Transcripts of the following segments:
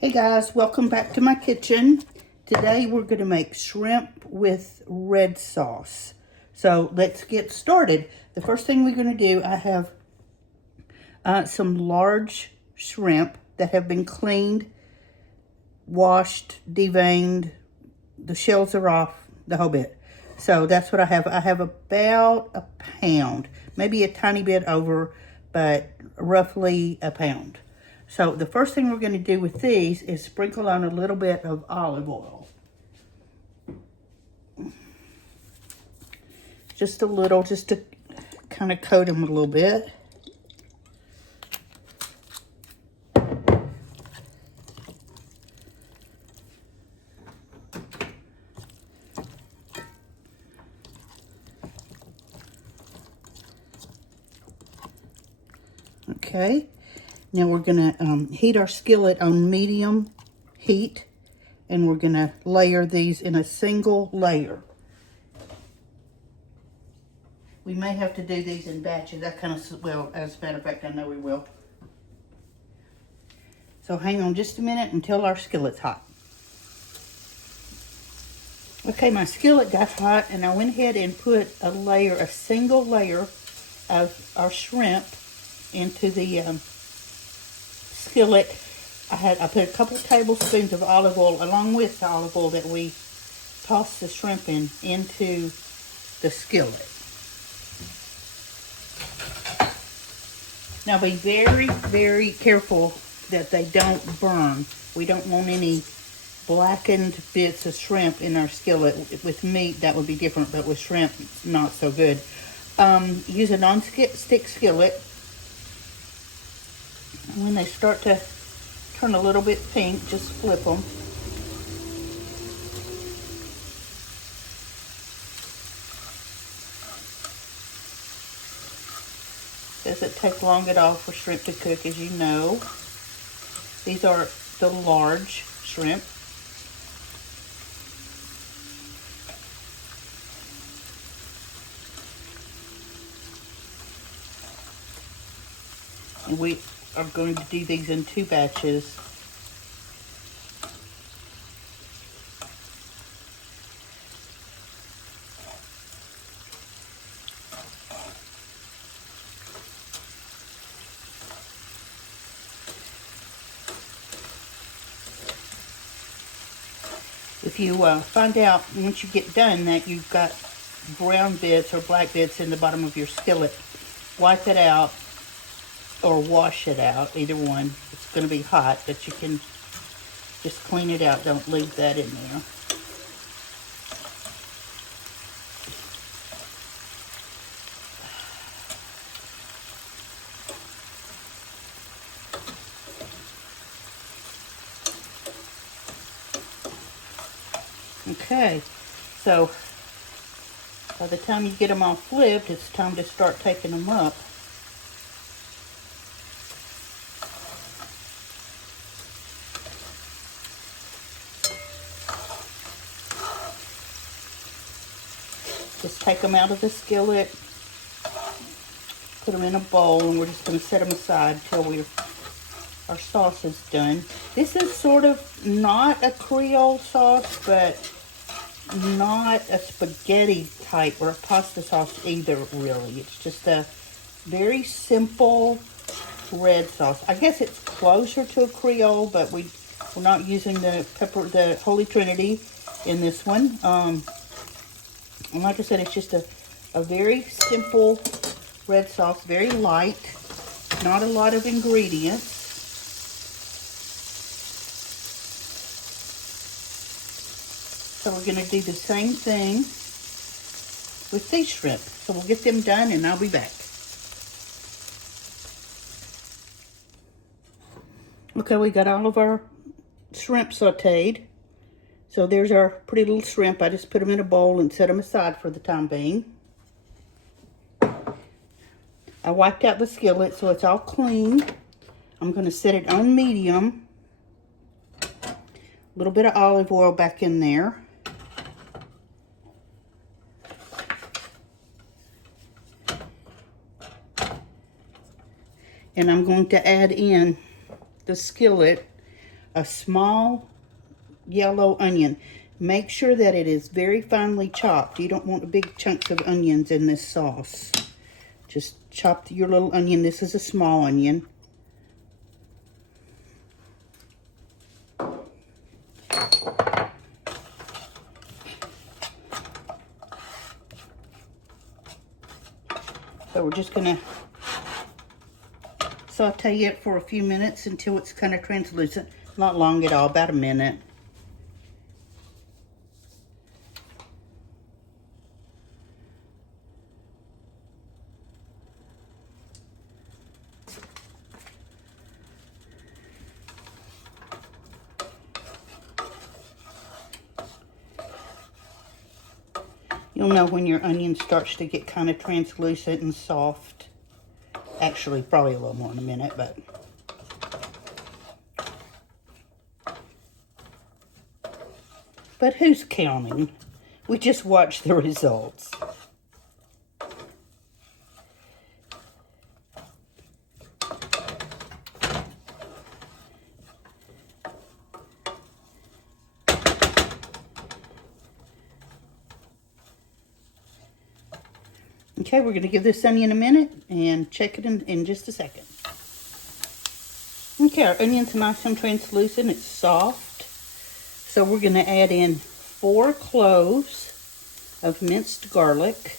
Hey guys, welcome back to my kitchen. Today we're going to make shrimp with red sauce. So let's get started. The first thing we're going to do, I have some large shrimp that have been cleaned, washed, deveined. The shells are off, the whole bit. So that's what I have. I have about a pound, maybe a tiny bit over, but roughly a pound. So the first thing we're going to do with these is sprinkle on a little bit of olive oil. Just a little, just to kind of coat them a little bit. Okay. Now we're going to heat our skillet on medium heat, and we're going to layer these in a single layer. We may have to do these in batches. That kind of, well, as a matter of fact, I know we will. So hang on just a minute until our skillet's hot. Okay, my skillet got hot, and I went ahead and put a single layer of our shrimp into the skillet. I put a couple tablespoons of olive oil along with the olive oil that we tossed the shrimp into the skillet. Now be very, very careful that they don't burn. We don't want any blackened bits of shrimp in our skillet. With meat, that would be different, but with shrimp, not so good. Use a non-stick skillet. When they start to turn a little bit pink, just flip them. Doesn't take long at all for shrimp to cook, as you know. These are the large shrimp. And we are going to do these in 2 batches. If you find out once you get done that you've got brown bits or black bits in the bottom of your skillet, wipe it out or wash it out, either one. It's going to be hot, but you can just clean it out. Don't leave that in there. Okay, so by the time you get them all flipped, it's time to start taking them up. Just take them out of the skillet, put them in a bowl, and we're just going to set them aside till our sauce is done. This is sort of not a Creole sauce, but not a spaghetti type or a pasta sauce either, really. It's just a very simple red sauce. I guess it's closer to a Creole, but we're not using the Holy Trinity in this one. And like I said, it's just a very simple red sauce, very light, not a lot of ingredients. So we're going to do the same thing with these shrimp. So we'll get them done and I'll be back. Okay, we got all of our shrimp sauteed. So there's our pretty little shrimp. I just put them in a bowl and set them aside for the time being. I wiped out the skillet so it's all clean. I'm going to set it on medium. A little bit of olive oil back in there. And I'm going to add in the skillet a small yellow onion. Make sure that it is very finely chopped. You don't want big chunks of onions in this sauce. Just chop your little onion. This is a small onion. So we're just gonna saute it for a few minutes until it's kind of translucent. Not long at all, about a minute. You'll know when your onion starts to get kind of translucent and soft. Actually, probably a little more in a minute, but who's counting? We just watch the results. Okay, we're going to give this onion a minute and check it in just a second. Okay, our onion's nice and translucent. It's soft. So we're going to add in 4 cloves of minced garlic.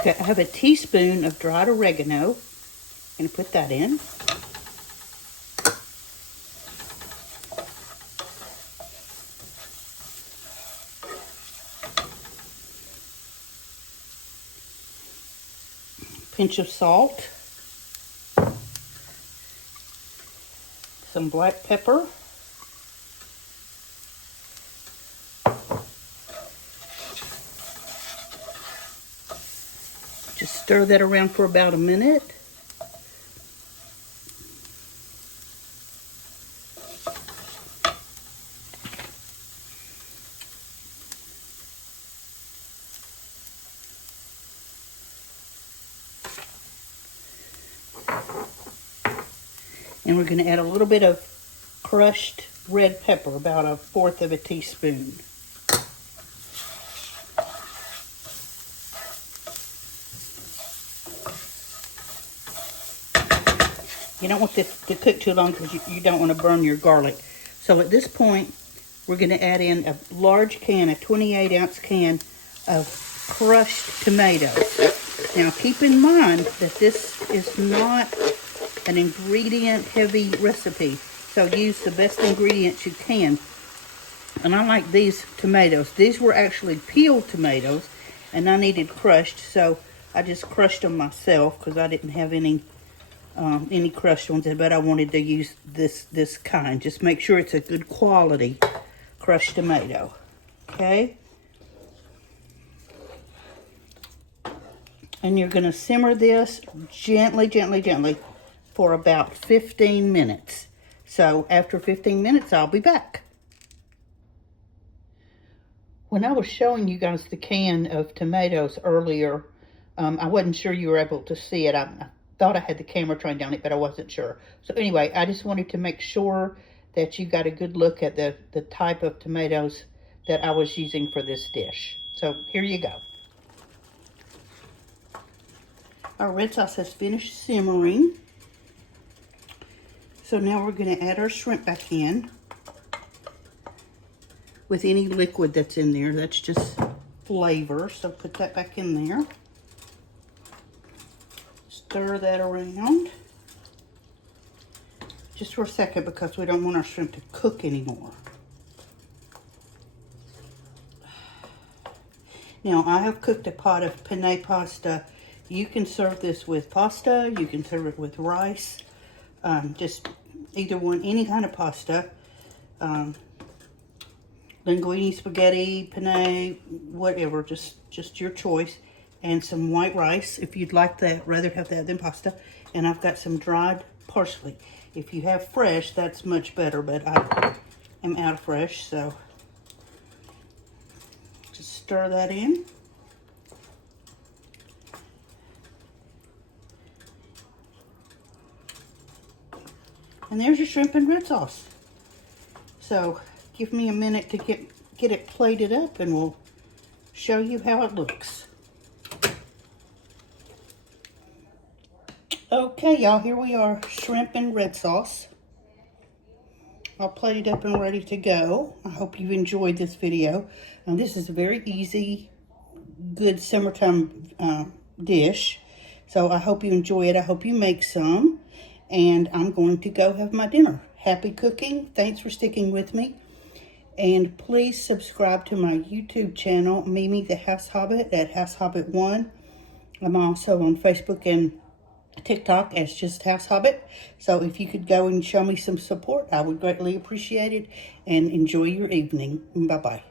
Okay, I have a teaspoon of dried oregano. I'm going to put that in. Pinch of salt. Some black pepper. Just stir that around for about a minute. And we're going to add a little bit of crushed red pepper, about 1/4 of a teaspoon. You don't want this to cook too long because you don't want to burn your garlic. So at this point, we're going to add in a large can, a 28-ounce can of crushed tomatoes. Now keep in mind that this is not an ingredient-heavy recipe, so use the best ingredients you can. And I like these tomatoes. These were actually peeled tomatoes, and I needed crushed, so I just crushed them myself because I didn't have any crushed ones, but I wanted to use this kind. Just make sure it's a good quality crushed tomato. Okay? And you're going to simmer this gently, gently, gently for about 15 minutes. So after 15 minutes, I'll be back. When I was showing you guys the can of tomatoes earlier, I wasn't sure you were able to see it. I thought I had the camera trained on it, but I wasn't sure. So anyway, I just wanted to make sure that you got a good look at the type of tomatoes that I was using for this dish. So here you go. Our red sauce has finished simmering. So now we're going to add our shrimp back in with any liquid that's in there. That's just flavor. So put that back in there. Stir that around just for a second because we don't want our shrimp to cook anymore. Now I have cooked a pot of penne pasta. You can serve this with pasta. You can serve it with rice. Just either one, any kind of pasta. Linguine, spaghetti, penne, whatever, just your choice. and some white rice if you'd like that, rather have that than pasta. And I've got some dried parsley. If you have fresh, that's much better, but I am out of fresh, so just stir that in. And there's your shrimp and red sauce. So give me a minute to get it plated up, and we'll show you how it looks. Okay, y'all, here we are, shrimp and red sauce. All plated up and ready to go. I hope you've enjoyed this video. This is a very easy, good summertime dish. So I hope you enjoy it. I hope you make some. And I'm going to go have my dinner. Happy cooking. Thanks for sticking with me. And please subscribe to my YouTube channel, Mimi the House Hobbit, at House Hobbit 1. I'm also on Facebook and TikTok as just House Hobbit. So if you could go and show me some support, I would greatly appreciate it. And enjoy your evening. Bye-bye.